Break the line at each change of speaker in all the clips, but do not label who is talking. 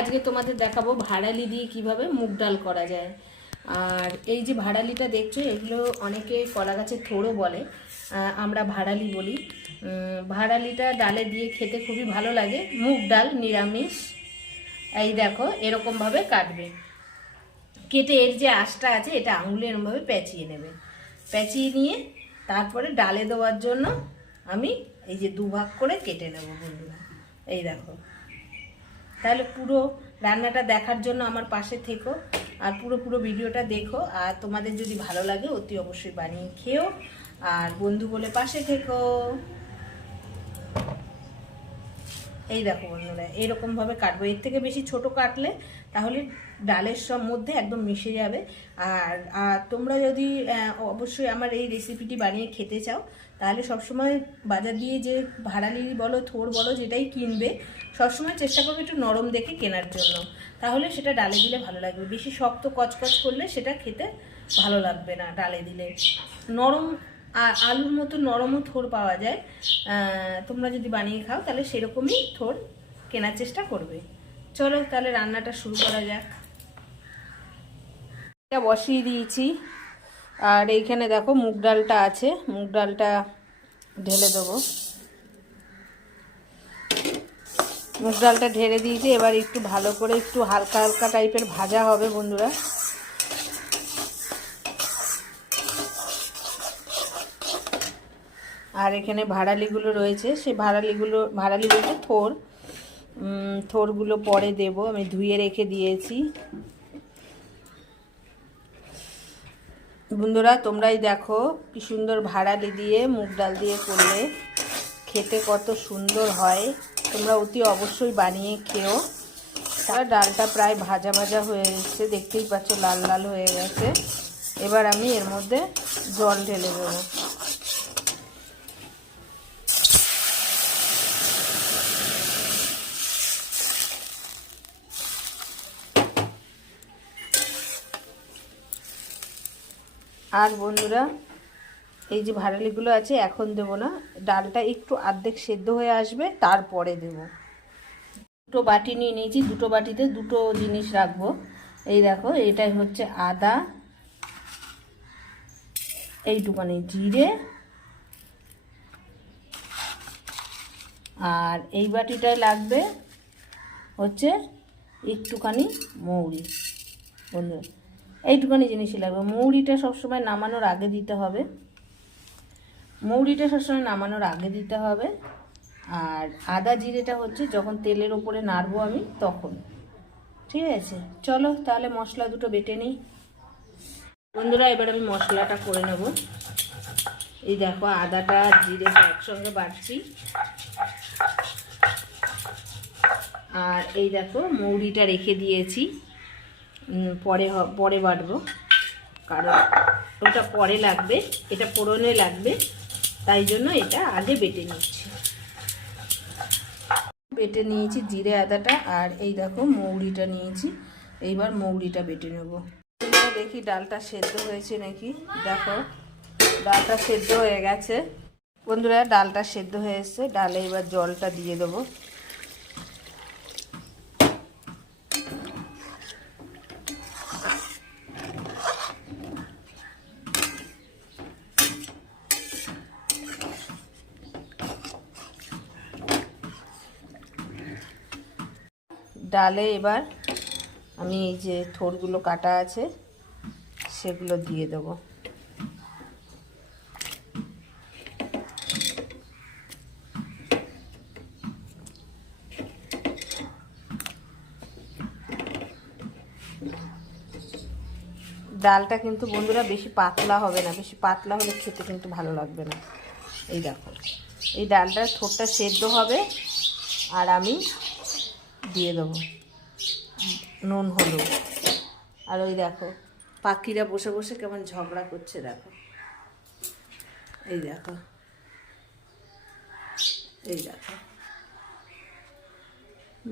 আজকে তোমাদের দেখাবো ভাড়ালি দিয়ে কীভাবে মুগ ডাল করা যায়। আর এই যে ভাড়ালিটা দেখছ, এগুলো অনেকে কলা গাছের থোড়ও বলে আমরা ভাড়ালি বলি। ভাড়ালিটা ডালে দিয়ে খেতে খুবই ভালো লাগে। মুগ ডাল নিরামিষ, এই দেখো, এরকমভাবে কাটবে। কেটে এর যে আঁশটা আছে, এটা আঙুলে এরমভাবে পেঁচিয়ে নেবে। পেঁচিয়ে নিয়ে তারপরে ডালে দেওয়ার জন্য আমি এই যে দুভাগ করে কেটে নেব বন্ধুরা। এই দেখো। তাহলে পুরো রান্নাটা দেখার জন্য আমার পাশে থেকো আর পুরো পুরো ভিডিওটা দেখো আর তোমাদের যদি ভালো লাগে অতি অবশ্যই বানিয়ে খেও। আর বন্ধু বলে পাশে থেকো। এই দেখো বন্ধুরা, এরকম ভাবে কাটবো। এর থেকে বেশি ছোট কাটলে তাহলে ডালের সব মধ্যে একদম মিশে যাবে। আর আর তোমরা যদি অবশ্যই আমার এই রেসিপিটি বানিয়ে খেতে চাও, তাহলে সবসময় বাজার দিয়ে যে ভাড়ালি বলো, থোর বলো, যেটাই কিনবে, সবসময় চেষ্টা করবে একটু নরম দেখে কেনার জন্য। তাহলে সেটা ডালে দিলে ভালো লাগবে। বেশি শক্ত কচকচ করলে সেটা খেতে ভালো লাগবে না ডালে দিলে। নরম আর আলুর মতো, নরমও থোর পাওয়া যায়। তোমরা যদি বানিয়ে খাও, তাহলে সেরকমই থোর কেনার চেষ্টা করবে। চলো তাহলে রান্নাটা শুরু করা যাক। বসিয়ে দিয়েছি। আর এইখানে দেখো মুগ ডালটা আছে। মুগ ডালটা ঢেলে দেবো। মুগ ডালটা ঢেলে দিয়েছি। এবার একটু ভালো করে একটু হালকা হালকা টাইপের ভাজা হবে বন্ধুরা। আর এখানে ভাড়ালিগুলো রয়েছে, সেই ভাড়ালিগুলো, ভাড়ালি বলতে থোর। থোরগুলো পরে দেব, আমি ধুয়ে রেখে দিয়েছি। বন্ধুরা, তোমরাই দেখো কি সুন্দর ভাড়ালি দিয়ে মুগ ডাল দিয়ে করলে খেতে কত সুন্দর হয়। তোমরা অতি অবশ্যই বানিয়ে খেও। তার ডালটা প্রায় ভাজা ভাজা হয়ে এসেছে, দেখতেই পাচ্ছ লাল লাল হয়ে গেছে। এবার আমি এর মধ্যে জল ঢেলে দেবো। আর বন্ধুরা, এই যে ভাড়ালিগুলো আছে, এখন দেবো না। ডালটা একটু আর্ধেক সেদ্ধ হয়ে আসবে, তারপরে দেব। দুটো বাটি নিয়ে নিয়েছি, দুটো বাটিতে দুটো জিনিস রাখব। এই দেখো, এটাই হচ্ছে আদা এইটুখানি জিরে, আর এই বাটিটায় লাগবে হচ্ছে একটুখানি মৌরি। বন্ধুরা এইটুখানি জিনিসই লাগবে। মৌরিটা সবসময় নামানোর আগে দিতে হবে। মৌরিটা সবসময় নামানোর আগে দিতে হবে। আর আদা জিরেটা হচ্ছে যখন তেলের ওপরে নাড়বো আমি তখন। ঠিক আছে? চলো তাহলে মশলা দুটো বেটে নিই। বন্ধুরা, এবার আমি মশলাটা করে নেব। এই দেখো, আদাটা জিরেটা একসঙ্গে বাড়ছি আর এই দেখো, মৌরিটা রেখে দিয়েছি। পরে পরে বাটবো। কারণ ওটা পরে লাগবে, এটা পোড়নে লাগবে, তাই জন্য এটা আগে বেটে নিচ্ছি। বেটে নিয়েছি জিরে আদাটা, আর এই দেখো মৌরিটা নিয়েছি। এইবার মৌরিটা বেটে নেব। দেখি ডালটা সেদ্ধ হয়েছে নাকি? দেখো, ডালটা সেদ্ধ হয়ে গেছে। বন্ধুরা, ডালটা সেদ্ধ হয়ে এসছে। ডালে এবার জলটা দিয়ে দেবো। ডালে এবার আমি এই যে থোরগুলো কাটা আছে, সেগুলো দিয়ে দেবো। ডালটা কিন্তু বন্ধুরা বেশি পাতলা হবে না, বেশি পাতলা হলে খেতে কিন্তু ভালো লাগবে না। এই দেখো, এই ডালটার থোরটা সেদ্ধ হবে, আর আমি দিয়ে দেবো। নুন, হলুদ। আর ওই দেখো, পাখিরা বসে বসে কেমন ঝগড়া করছে, দেখো। এই দেখো। এই দেখো।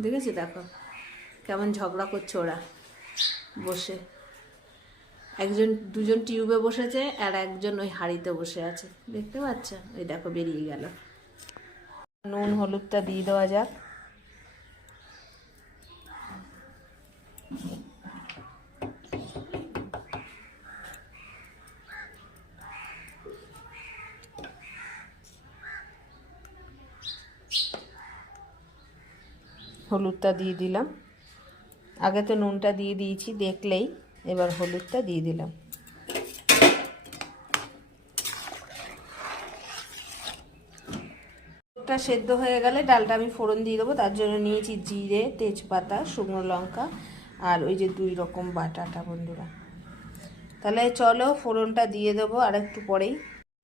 দেখেছি, দেখো? কেমন ঝগড়া করছে ওরা বসে। একজন, দুজন টিউবে বসেছে আর একজন ওই হাঁড়িতে বসে আছে। দেখতে পাচ্ছ? ওই দেখো, বেরিয়ে গেল। নুন, হলুদটা দিয়ে দেওয়া যাক। হলুদটা দিয়ে দিলাম। আগে তো নুনটা দিয়ে দিয়েছি, দেখলেই এবার হলুদটা দিয়ে দিলাম। ডালটা সেদ্ধ হয়ে গেলে ডালটা আমি ফোড়ন দিয়ে দেবো, তার জন্য নিয়েছি জিরে, তেজপাতা, শুকনো লঙ্কা আর ওই যে দুই রকম বাটাটা বন্ধুরা। তাহলে চলো ফোড়নটা দিয়ে দেবো আর একটু পরেই।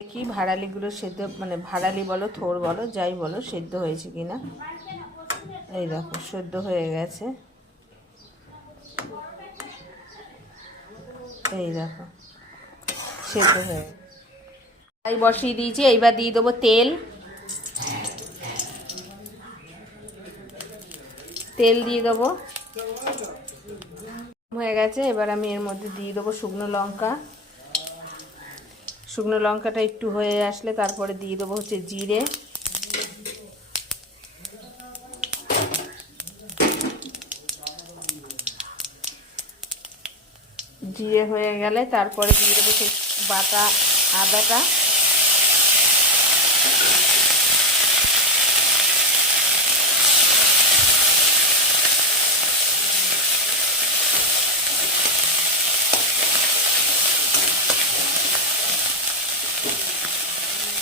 দেখি ভাড়ালিগুলো সেদ্ধ মানে ভাড়ালি বলো, থোর বলো, যাই বলো, সেদ্ধ হয়েছে কিনা। এই দেখো সদ্য হয়ে গেছে। এই দেখো, সেদ্ধ হয়ে তাই বসিয়ে দিয়েছি, এইবার দিয়ে দেবো তেল। তেল দিয়ে দেবো। হয়ে গেছে, এবার আমি এর মধ্যে দিয়ে দেবো শুকনো লঙ্কা। শুকনো লঙ্কাটা একটু হয়ে আসলে তারপরে দিয়ে দেবো হচ্ছে জিরে। জিরে হয়ে গেলে তারপরে দিয়ে দেবো সেই বাটা, আদাটা।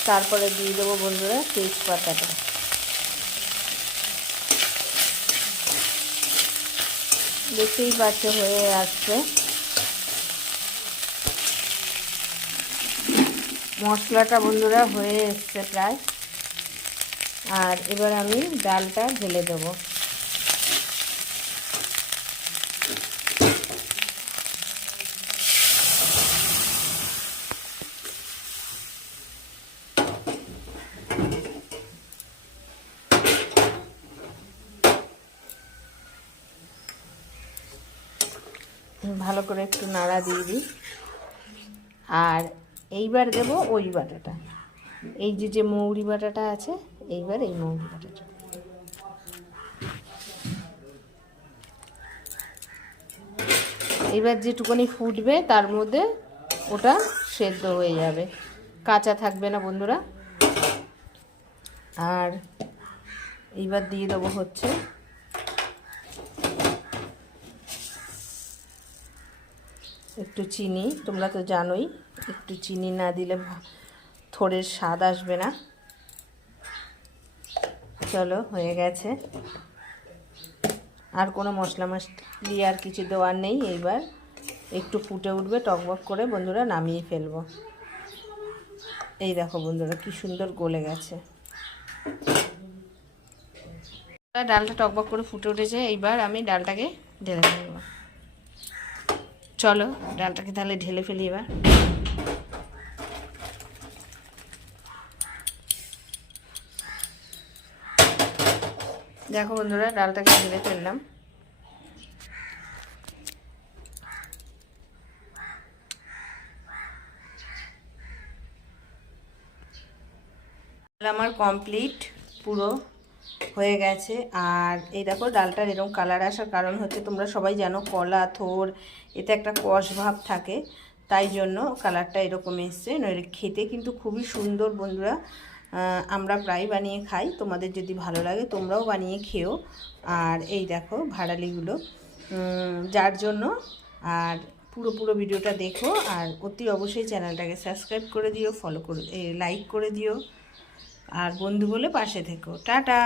তারপরে দিয়ে দেবো বন্ধুরা তেজপাতাটা। দেখতেই পাচ্ছে হয়ে আসছে। মশলাটা বন্ধুরা হয়ে এসছে প্রায়। আর এবার আমি ডালটা ঢেলে দেবো। ভালো করে একটু নাড়া দিয়ে দিই। আর এইবার দেব ওই বাটাটা। এই যে যে মৌরি বাটাটা আছে, এইবার এই মৌরি বাটাটা। এবার যেটুকুনি ফুটবে, তার মধ্যে ওটা সেদ্ধ হয়ে যাবে। কাঁচা থাকবে না বন্ধুরা। আর এইবার দিয়ে দেবো হচ্ছে একটু চিনি, তোমরা তো জানোই, একটু চিনি না দিলে থোড়ের স্বাদ আসবে না। চলো, হয়ে গেছে। আর কোনো মশলা মশলি আর কিছু দেওয়ার নেই এইবার। একটু ফুটে উঠবে টকবক করে বন্ধুরা নামিয়ে ফেলব। এই দেখো বন্ধুরা, কি সুন্দর গলে গেছে। ডালটা টকবক করে ফুটে উঠেছে, এইবার আমি ডালটাকে ঢেলে ফেলব। চলো ডালটাকে তাহলে ঢেলে ফেলি এবার। দেখো বন্ধুরা ডালটাকে ঢেলে ফেললাম। আমার কমপ্লিট পুরো। হয়ে গেছে। আর এই দেখো ডালটার এরকম কালার আসার কারণ হচ্ছে তোমরা সবাই জানো কলা, থোর, এতে একটা কষ ভাব থাকে। তাই জন্য কালারটা এরকম এসছে। নইলে খেতে কিন্তু খুবই সুন্দর বন্ধুরা। আমরা প্রায় বানিয়ে খাই। তোমাদের যদি ভালো লাগে তোমরাও বানিয়ে খেও। আর এই দেখো ভাড়ালিগুলো। যার জন্য আর পুরো পুরো ভিডিওটা দেখো। আর অতি অবশ্যই চ্যানেলটাকে সাবস্ক্রাইব করে দিও ফলো করে লাইক করে দিও। আর বন্ধু বলে পাশে থেকো। টাটা!